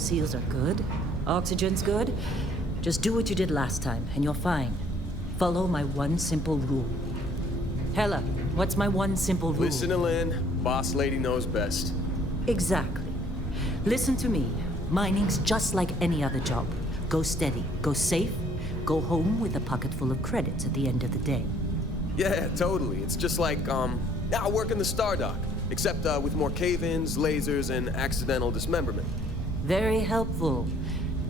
seals are good. Oxygen's good. Just do what you did last time, and you're fine. Follow my one simple rule. Hella, what's my one simple rule? Listen to Lynn. Boss lady knows best. Exactly. Listen to me. Mining's just like any other job. Go steady, go safe, go home with a pocket full of credits at the end of the day. Yeah, totally. It's just like, I work in the Star Dock. Except with more cave-ins, lasers, and accidental dismemberment. Very helpful.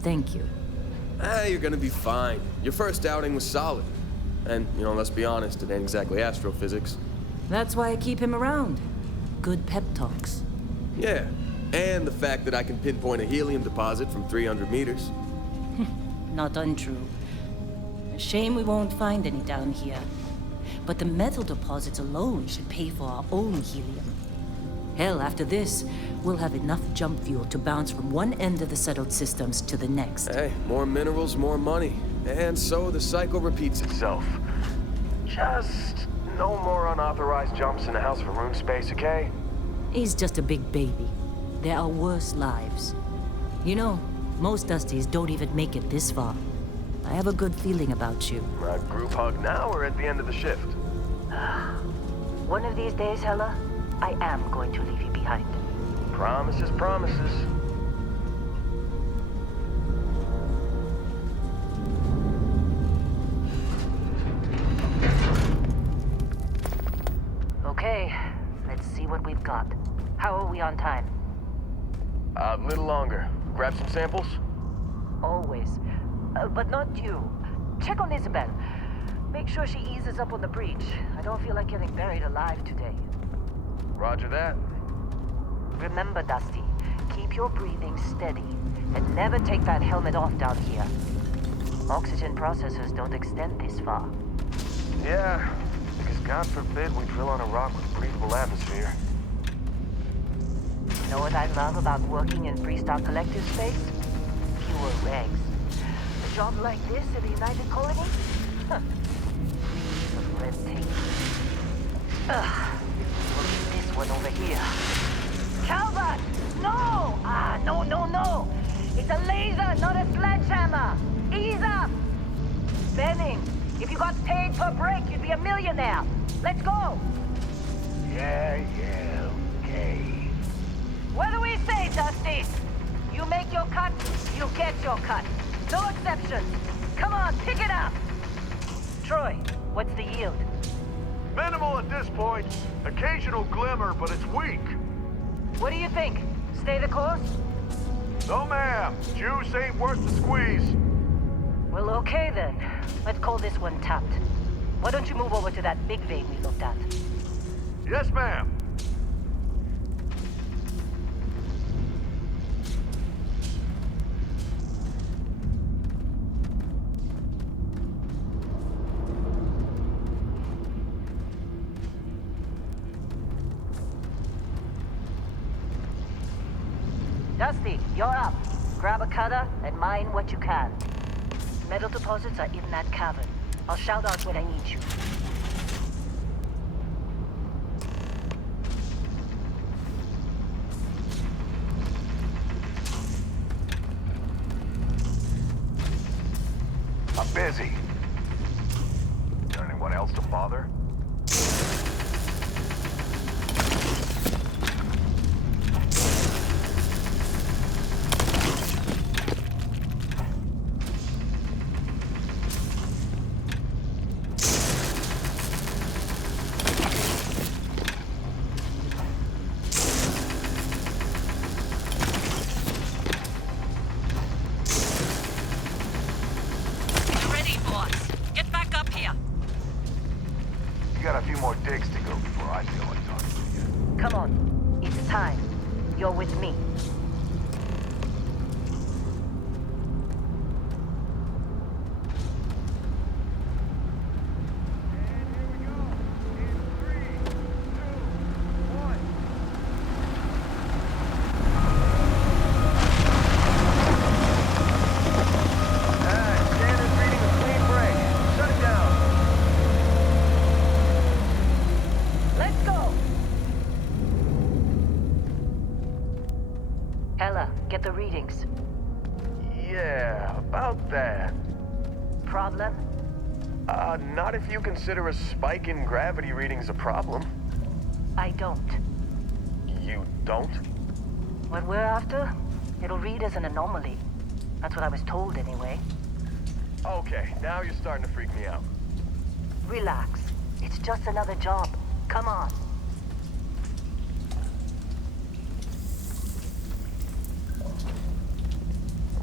Thank you. You're gonna be fine. Your first outing was solid. And, let's be honest, it ain't exactly astrophysics. That's why I keep him around. Good pep talks. Yeah, and the fact that I can pinpoint a helium deposit from 300 meters. Not untrue. A shame we won't find any down here. But the metal deposits alone should pay for our own helium. Hell, after this, we'll have enough jump fuel to bounce from one end of the settled systems to the next. Hey, more minerals, more money. And so the cycle repeats itself. Just no more unauthorized jumps in the house for room space, okay? He's just a big baby. There are worse lives. Most Dusties don't even make it this far. I have a good feeling about you. A group hug now or at the end of the shift? One of these days, Hella, I am going to leave you behind. Promises, promises. Okay, let's see what we've got. How are we on time? A little longer. Grab some samples? Always. But not you. Check on Isabel. Make sure she eases up on the breach. I don't feel like getting buried alive today. Roger that. Remember, Dusty, keep your breathing steady, and never take that helmet off down here. Oxygen processors don't extend this far. Yeah, because God forbid we drill on a rock with breathable atmosphere. You know what I love about working in Freestock Collective space? Fewer regs. A job like this in the United Colony? Huh. Some red tape. Ugh. Look at this one over here. Calvert! No! No! It's a laser, not a sledgehammer! Ease up! Benning, if you got paid per break, you'd be a millionaire. Let's go! Yeah, okay. What do we say, Dusty? You make your cut, you get your cut. No exceptions. Come on, pick it up! Troy, what's the yield? Minimal at this point. Occasional glimmer, but it's weak. What do you think? Stay the course? No, ma'am. Juice ain't worth the squeeze. Well, okay then. Let's call this one tapped. Why don't you move over to that big vein we looked at? Yes, ma'am. Dusty, you're up. Grab a cutter and mine what you can. Metal deposits are in that cavern. I'll shout out when I need you. I'm busy. Is there anyone else to bother? You got a few more digs to go before I feel like talking to you. Come on. It's time. You're with me. Ella, get the readings. Yeah, about that. Problem? Not if you consider a spike in gravity readings a problem. I don't. You don't? What we're after, it'll read as an anomaly. That's what I was told anyway. Okay, now you're starting to freak me out. Relax. It's just another job. Come on.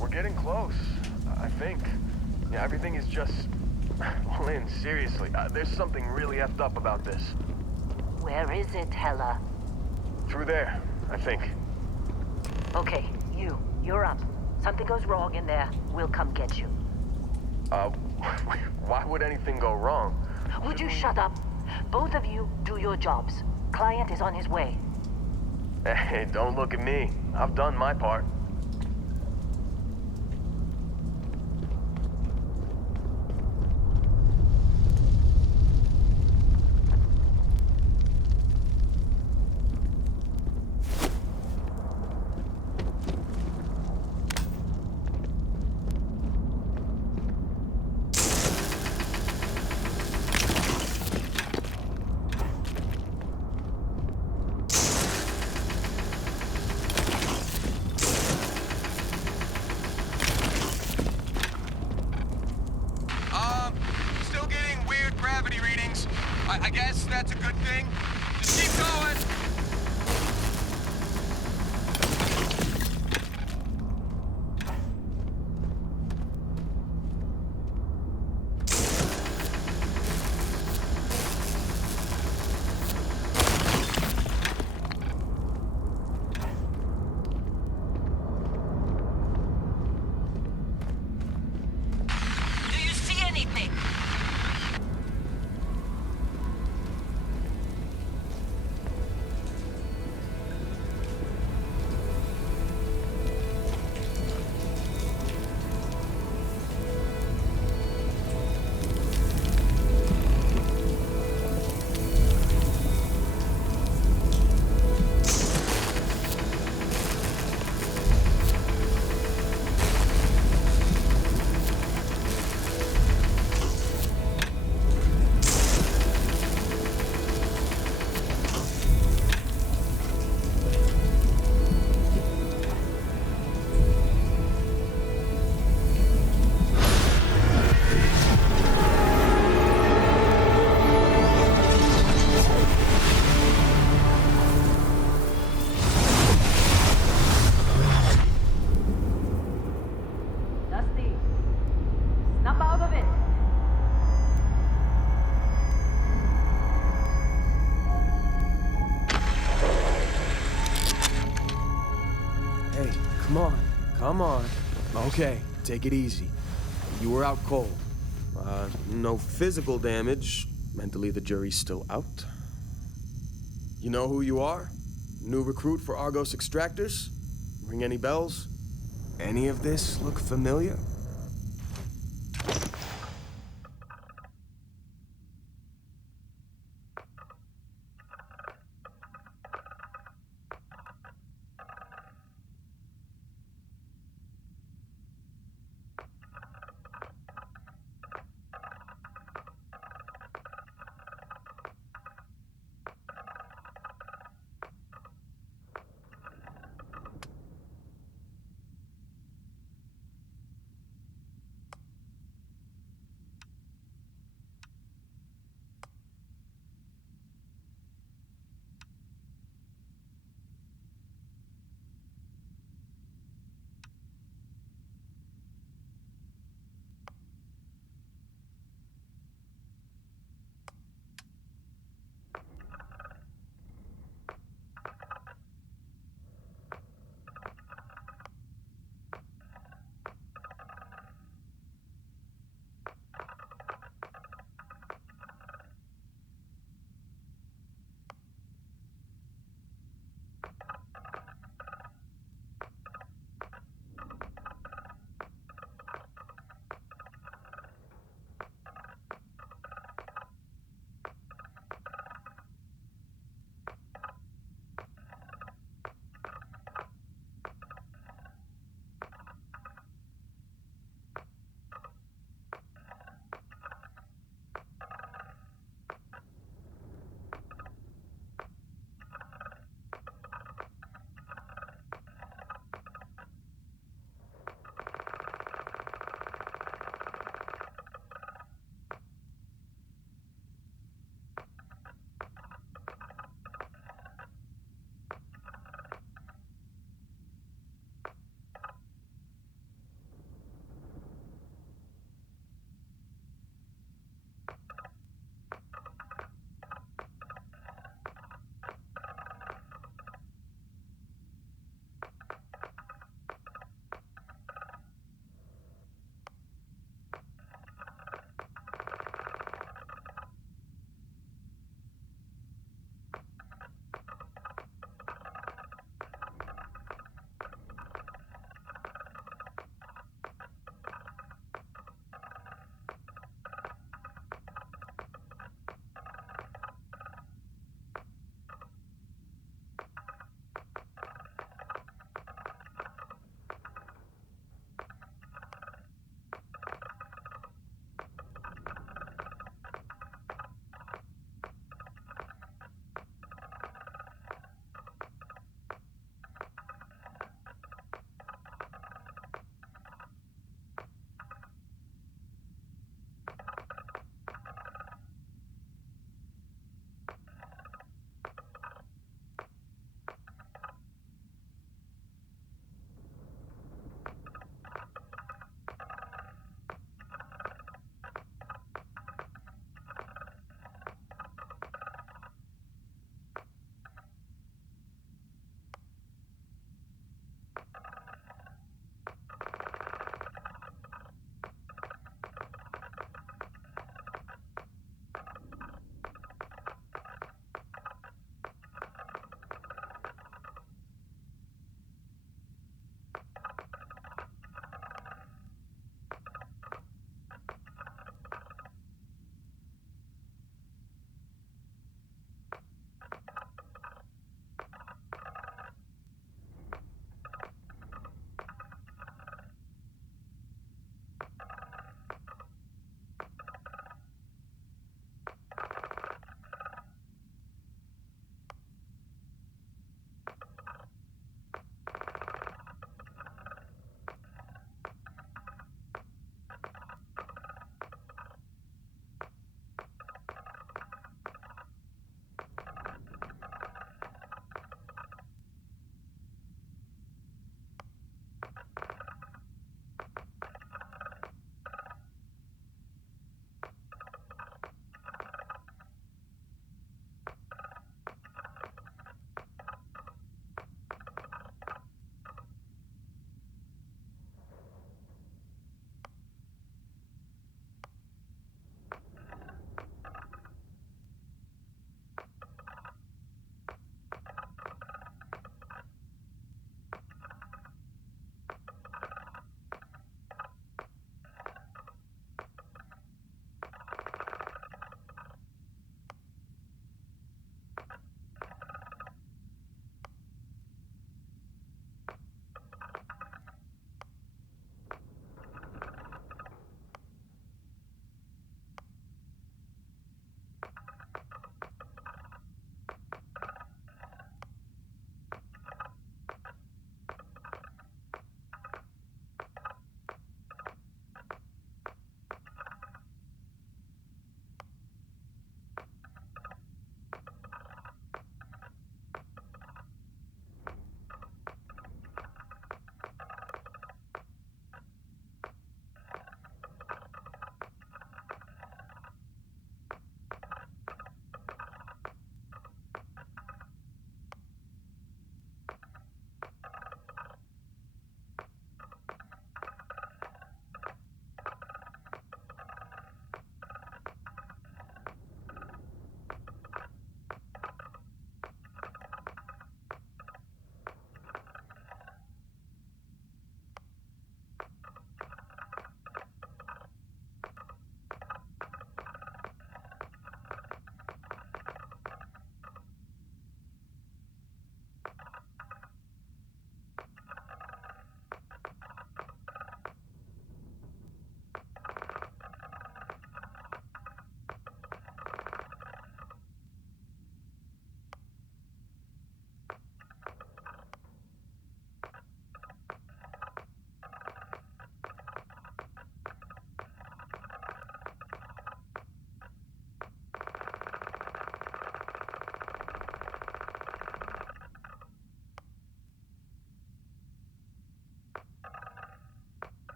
We're getting close, I think. Yeah, everything is just... Lynn, seriously, there's something really effed up about this. Where is it, Hella? Through there, I think. Okay, you're up. Something goes wrong in there, we'll come get you. Why would anything go wrong? Would you shut up? Both of you do your jobs. Client is on his way. Hey, don't look at me. I've done my part. Still getting weird gravity readings. I guess that's a good thing. Just keep going. Do you see anything? Dusty, snap out of it. Hey, come on. Come on. Okay, take it easy. You were out cold. No physical damage. Mentally, the jury's still out. You know who you are? New recruit for Argos Extractors? Ring any bells? Any of this look familiar?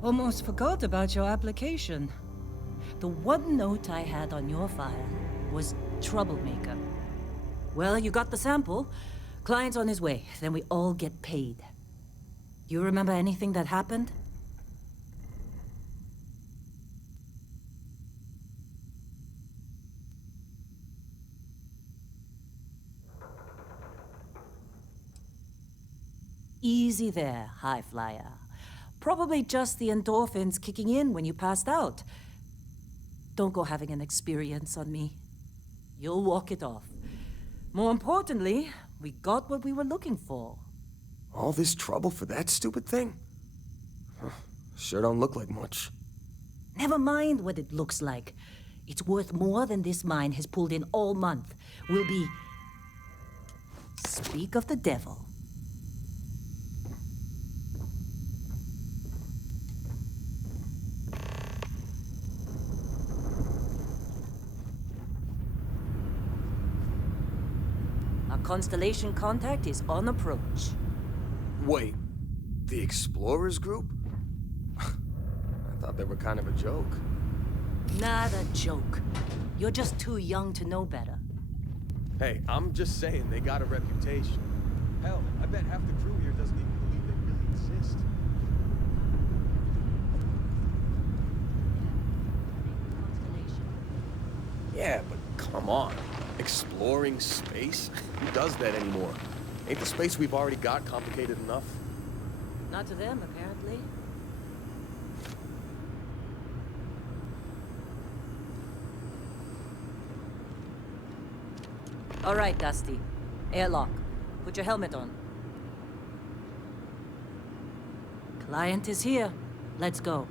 Almost forgot about your application. The one note I had on your file was troublemaker. Well, you got the sample. Client's on his way, then we all get paid. You remember anything that happened? Easy there, high flyer. Probably just the endorphins kicking in when you passed out. Don't go having an experience on me. You'll walk it off. More importantly, we got what we were looking for. All this trouble for that stupid thing? Huh, sure don't look like much. Never mind what it looks like. It's worth more than this mine has pulled in all month. We'll be... Speak of the devil. Our Constellation contact is on approach. Wait, the Explorers group? I thought they were kind of a joke. Not a joke. You're just too young to know better. Hey, I'm just saying they got a reputation. Hell, I bet half the crew here doesn't even believe they really exist. Yeah, but come on. Exploring space? Who does that anymore? Ain't the space we've already got complicated enough? Not to them, apparently. All right, Dusty. Airlock. Put your helmet on. Client is here. Let's go.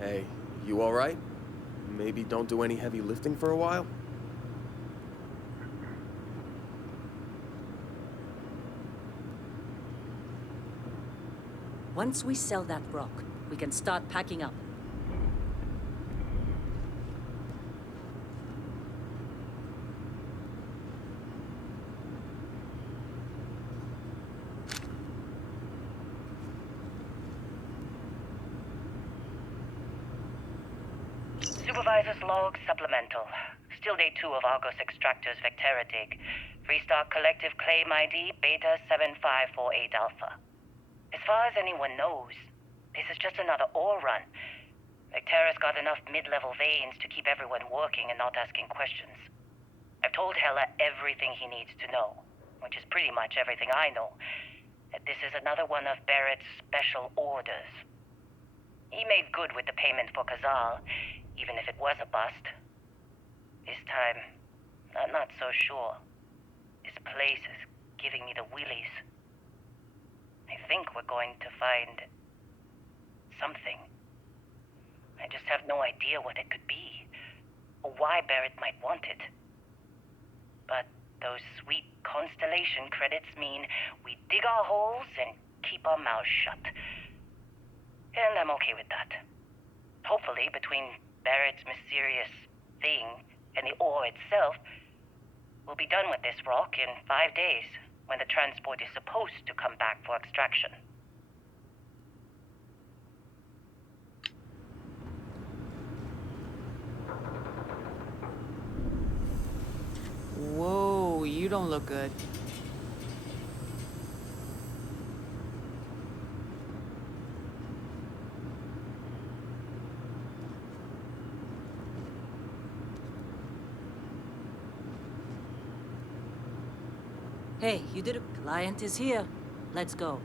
Hey, you alright? Maybe don't do any heavy lifting for a while? Once we sell that rock, we can start packing up. Supervisor's log supplemental. Still day 2 of Argos Extractor's Vectera dig. Freestock Collective Claim ID Beta 7548 Alpha. As far as anyone knows, this is just another ore run. Vectera's got enough mid-level veins to keep everyone working and not asking questions. I've told Hella everything he needs to know, which is pretty much everything I know. That this is another one of Barrett's special orders. He made good with the payment for Kazal, even if it was a bust. This time, I'm not so sure. This place is giving me the willies. I think we're going to find something. I just have no idea what it could be, or why Barrett might want it. But those sweet Constellation credits mean we dig our holes and keep our mouths shut. And I'm okay with that. Hopefully, between Barrett's mysterious thing and the ore itself, we'll be done with this rock in 5 days, when the transport is supposed to come back for extraction. don't look good. Hey, you did it. Client is here. Let's go.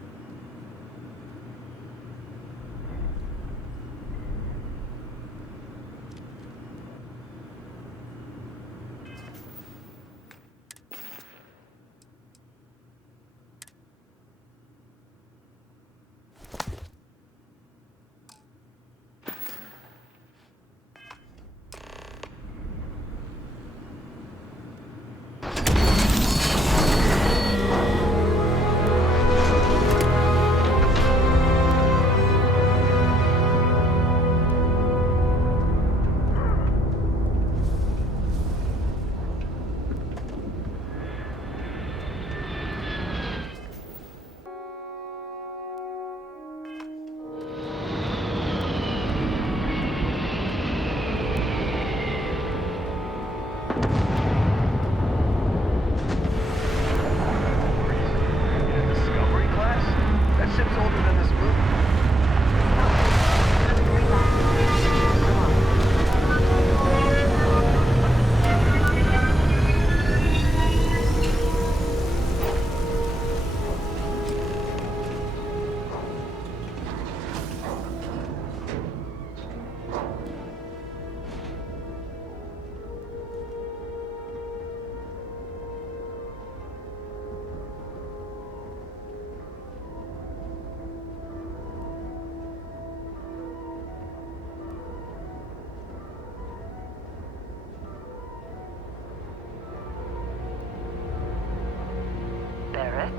Barrett?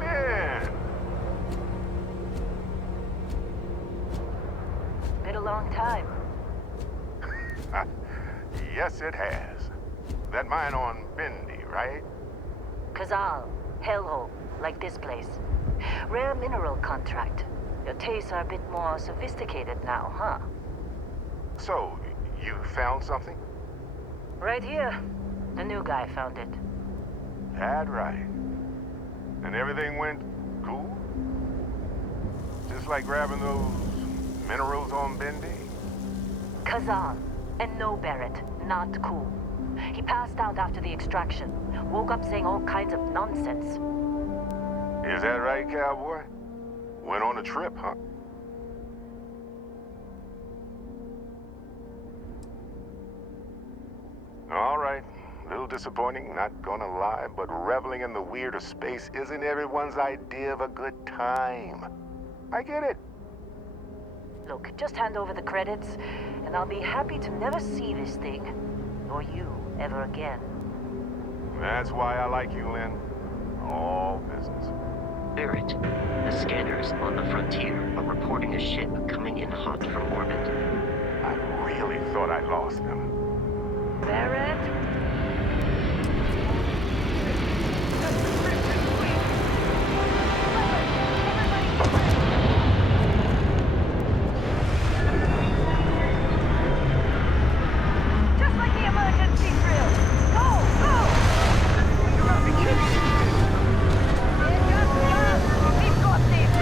Man! Been a long time. Yes, it has. That mine on Bendy, right? Kazal, hellhole, like this place. Rare mineral contract. Your tastes are a bit more sophisticated now, huh? So, you found something? Right here. The new guy found it. That right. And everything went cool? Just like grabbing those minerals on Bendy? Kazal. And no Barrett. Not cool. He passed out after the extraction. Woke up saying all kinds of nonsense. Is that right, cowboy? Went on a trip, huh? All right. A little disappointing, not gonna lie, but reveling in the weird of space isn't everyone's idea of a good time. I get it. Look, just hand over the credits, and I'll be happy to never see this thing, or you, ever again. That's why I like you, Lynn. All business. Barrett, the scanners on the frontier are reporting a ship coming in hot from orbit. I really thought I lost them. Barrett? Just like the emergency drill! Go! Go! You're not kidding me! Please go upstairs!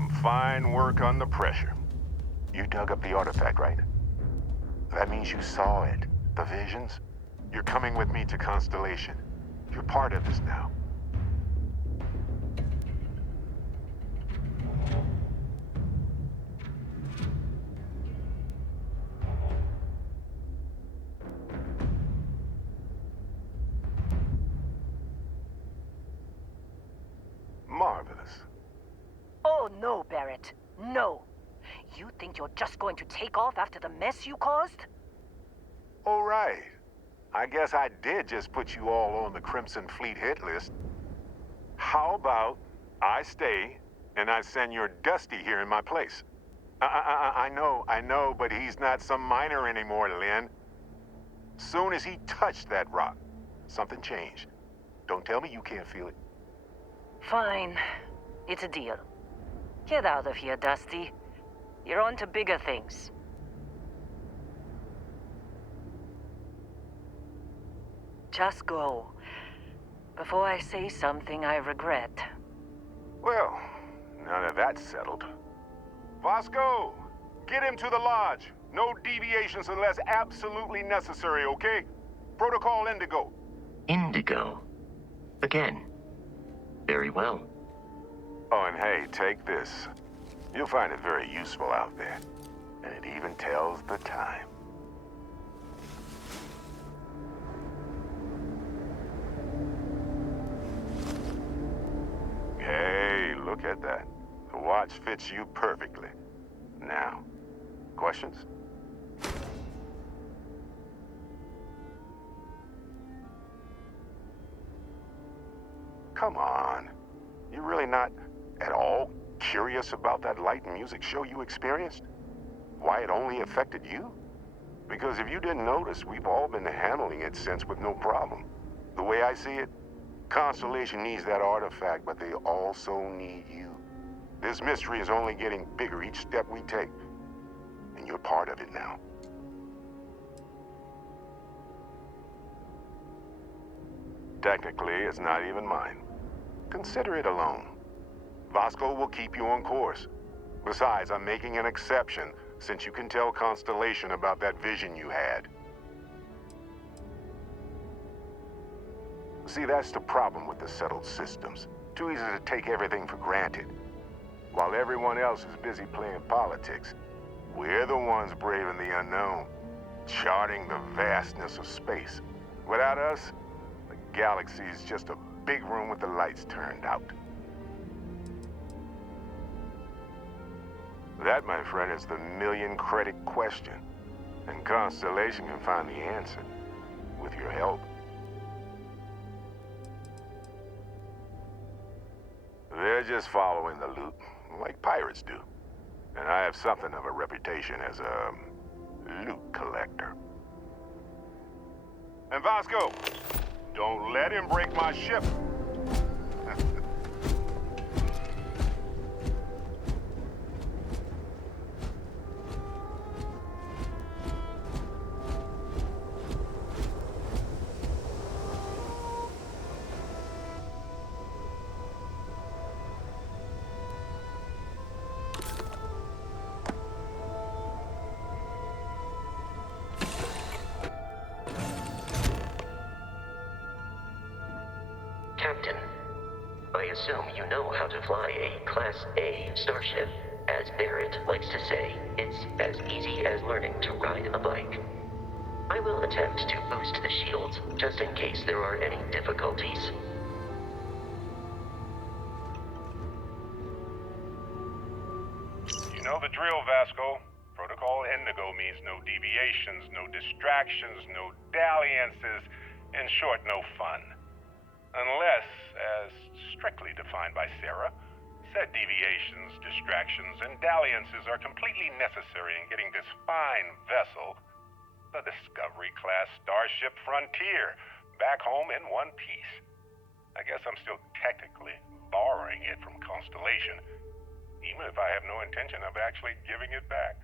some fine work under pressure. You dug up the artifact, right? That means you saw it. The visions? You're coming with me to Constellation. You're part of this now. Marvelous. Oh, no, Barrett. No. You think you're just going to take off after the mess you caused? All right. I guess I did just put you all on the Crimson Fleet hit list. How about I stay and I send your Dusty here in my place? I know, but he's not some miner anymore, Lynn. Soon as he touched that rock, something changed. Don't tell me you can't feel it. Fine. It's a deal. Get out of here, Dusty. You're on to bigger things. Just go. Before I say something I regret. Well, now that that's settled. Vasco, get him to the lodge. No deviations unless absolutely necessary, okay? Protocol Indigo. Indigo. Again. Very well. Oh, and hey, take this. You'll find it very useful out there. And it even tells the time. Hey, look at that. The watch fits you perfectly. Now, questions? Come on. You really not at all curious about that light and music show you experienced? Why it only affected you? Because if you didn't notice, we've all been handling it since with no problem. The way I see it, Constellation needs that artifact, but they also need you. This mystery is only getting bigger each step we take, and you're part of it now. Technically, it's not even mine. Consider it alone. Vasco will keep you on course. Besides, I'm making an exception, since you can tell Constellation about that vision you had. See, that's the problem with the settled systems. Too easy to take everything for granted. While everyone else is busy playing politics, we're the ones braving the unknown, charting the vastness of space. Without us, the galaxy is just a big room with the lights turned out. That, my friend, is the million-credit question. And Constellation can find the answer, with your help. They're just following the loot, like pirates do. And I have something of a reputation as a loot collector. And Vasco, don't let him break my ship. Captain, I assume you know how to fly a Class A starship. As Barrett likes to say, it's as easy as learning to ride a bike. I will attempt to boost the shields, just in case there are any difficulties. You know the drill, Vasco. Protocol Indigo means no deviations, no distractions, no dalliances, in short, no fun. Unless, as strictly defined by Sarah, said deviations, distractions, and dalliances are completely necessary in getting this fine vessel, the Discovery-class Starship Frontier, back home in one piece. I guess I'm still technically borrowing it from Constellation, even if I have no intention of actually giving it back.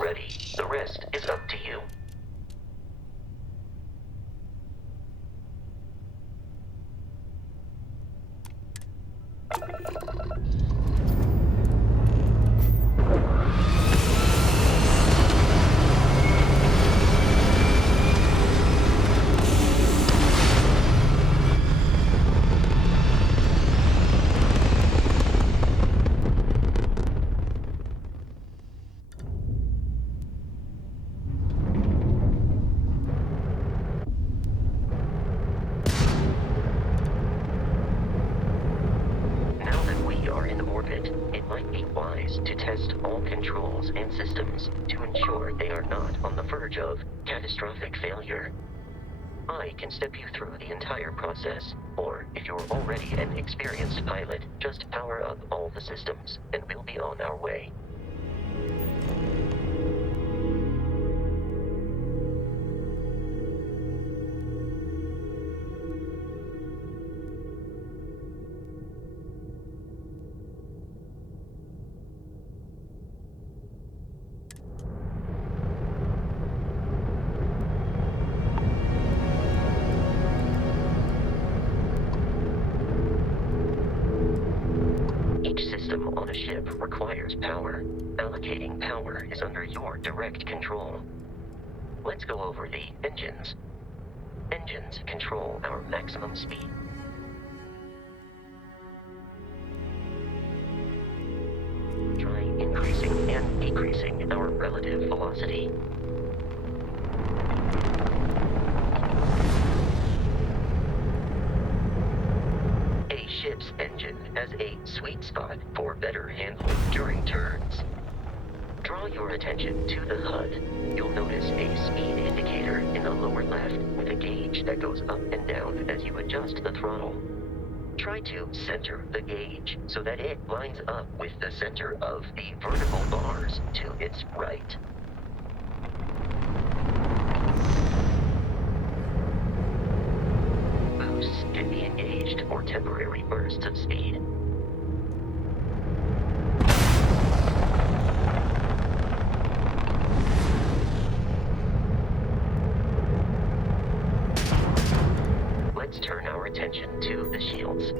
ready, the rest is up to you. It might be wise to test all controls and systems to ensure they are not on the verge of catastrophic failure. I can step you through the entire process, or if you're already an experienced pilot, just power up all the systems, and we'll be on our way. On a ship requires power. Allocating power is under your direct control. Let's go over the engines. Engines control our maximum speed. Try increasing and decreasing our relative velocity. Ship's engine has a sweet spot for better handling during turns. Draw your attention to the HUD. You'll notice a speed indicator in the lower left with a gauge that goes up and down as you adjust the throttle. Try to center the gauge so that it lines up with the center of the vertical bars to its right. Boosts can be engaged for temporary bursts of speed. Let's turn our attention to the shields.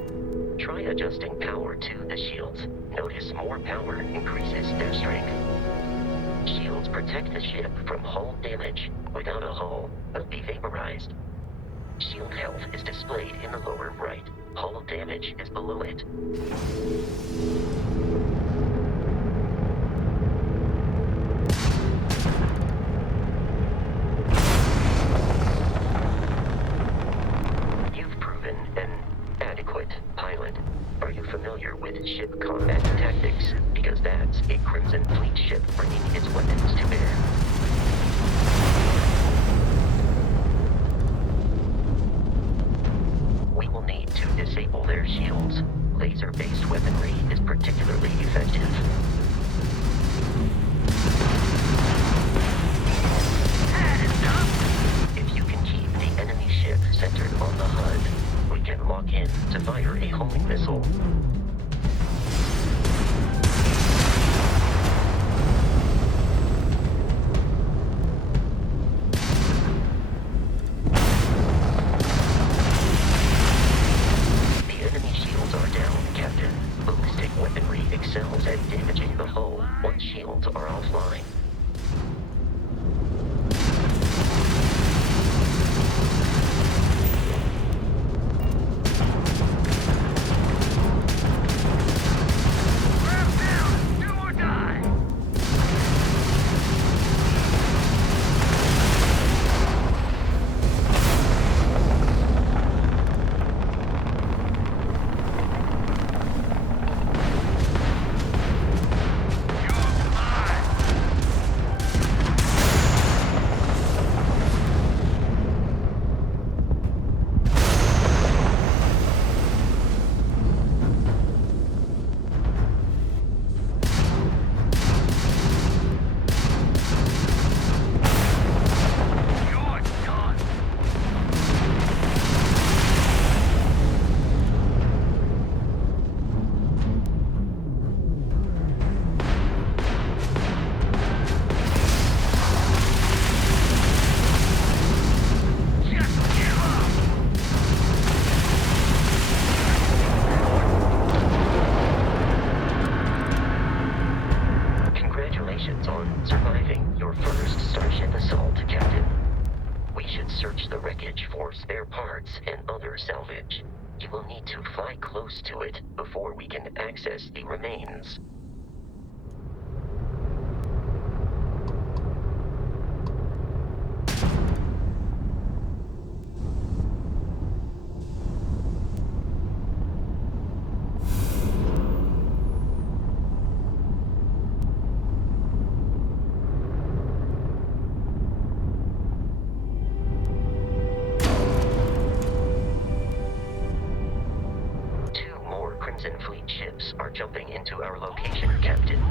Try adjusting power to the shields. Notice more power increases their strength. Shields protect the ship from hull damage. Without a hull, will be vaporized. Shield health is displayed in the lower right. Hull damage is below it. You've proven an adequate pilot. Are you familiar with ship combat tactics? Because that's a Crimson Fleet ship bringing its weapons to bear. We will need to disable their shields. Laser-based weaponry is particularly effective. If you can keep the enemy ship centered on the HUD, we can lock in to fire a homing missile. Excels at damaging the hull once shields are offline. Congratulations on surviving your first Starship assault, Captain. We should search the wreckage for spare parts and other salvage. You will need to fly close to it before we can access the remains. Crimson Fleet ships are jumping into our location, Captain.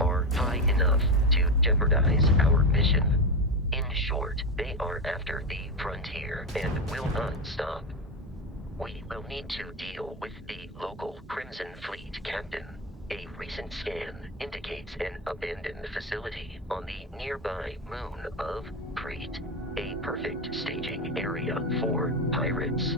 Are high enough to jeopardize our mission. In short, they are after the frontier and will not stop. We will need to deal with the local Crimson Fleet captain. A recent scan indicates an abandoned facility on the nearby moon of Crete, a perfect staging area for pirates.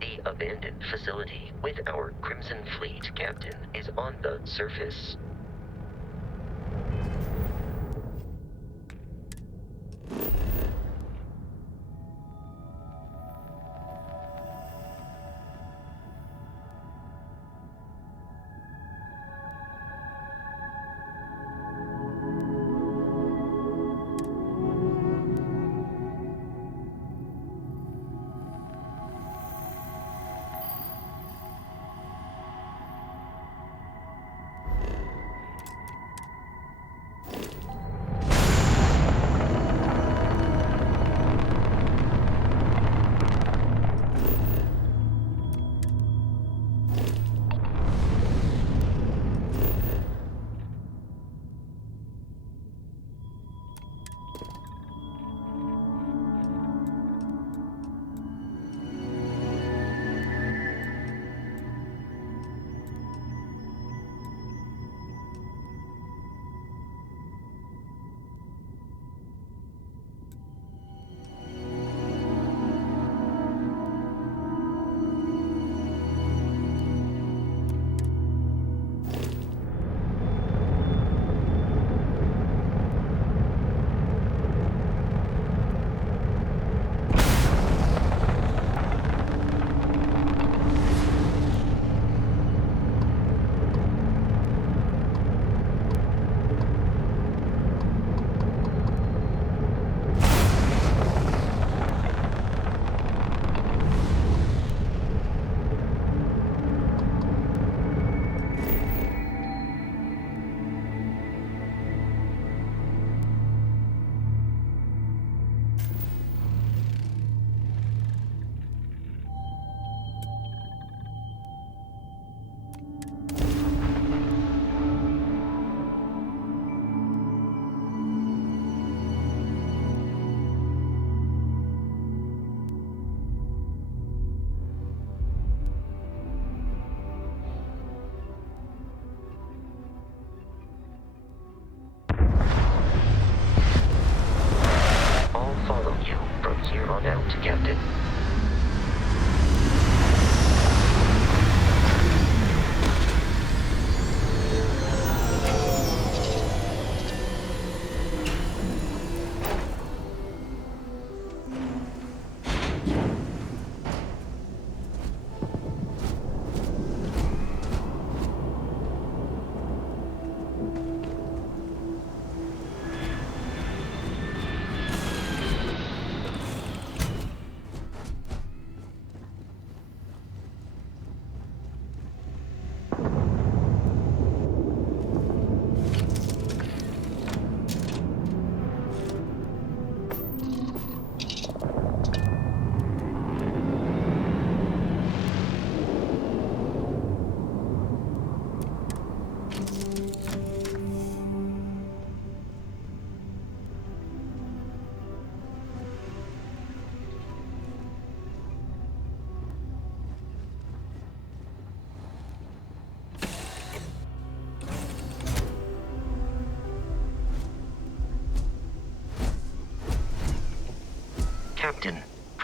The abandoned facility with our Crimson Fleet captain is on the surface.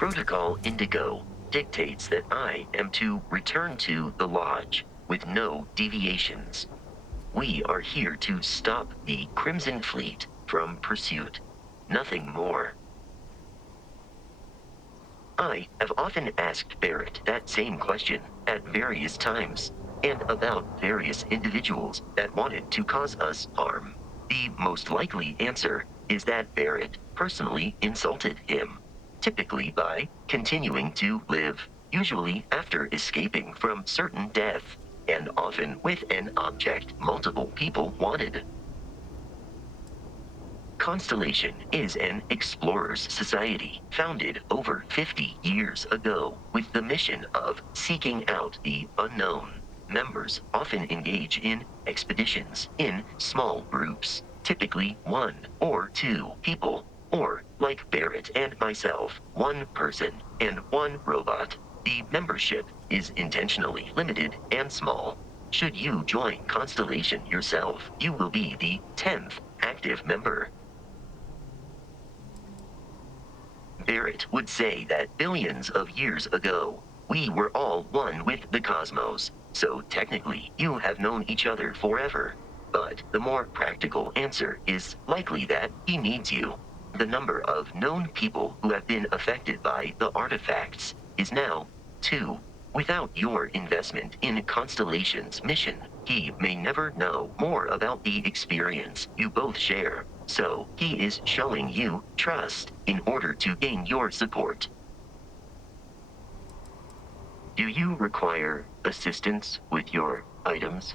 Protocol Indigo dictates that I am to return to the Lodge with no deviations. We are here to stop the Crimson Fleet from pursuit. Nothing more. I have often asked Barrett that same question at various times, and about various individuals that wanted to cause us harm. The most likely answer is that Barrett personally insulted him, typically by continuing to live, usually after escaping from certain death, and often with an object multiple people wanted. Constellation is an explorers society founded over 50 years ago with the mission of seeking out the unknown. Members often engage in expeditions in small groups, typically 1 or 2 people, or, like Barrett and myself, 1 person and 1 robot. The membership is intentionally limited and small. Should you join Constellation yourself, you will be the 10th active member. Barrett would say that billions of years ago, we were all one with the cosmos, so technically you have known each other forever. But the more practical answer is likely that he needs you. The number of known people who have been affected by the artifacts is now 2. Without your investment in Constellation's mission, he may never know more about the experience you both share. So, he is showing you trust in order to gain your support. Do you require assistance with your items?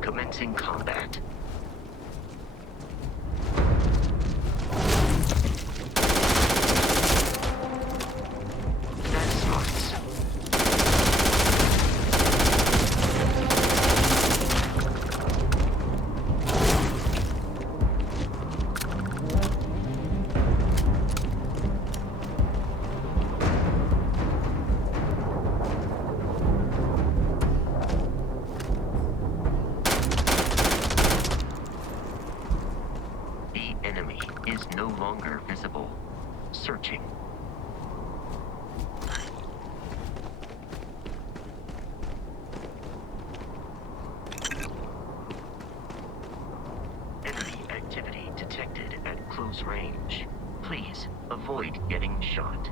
Commencing combat. That starts. The enemy is no longer visible. Searching. Enemy activity detected at close range. Please avoid getting shot.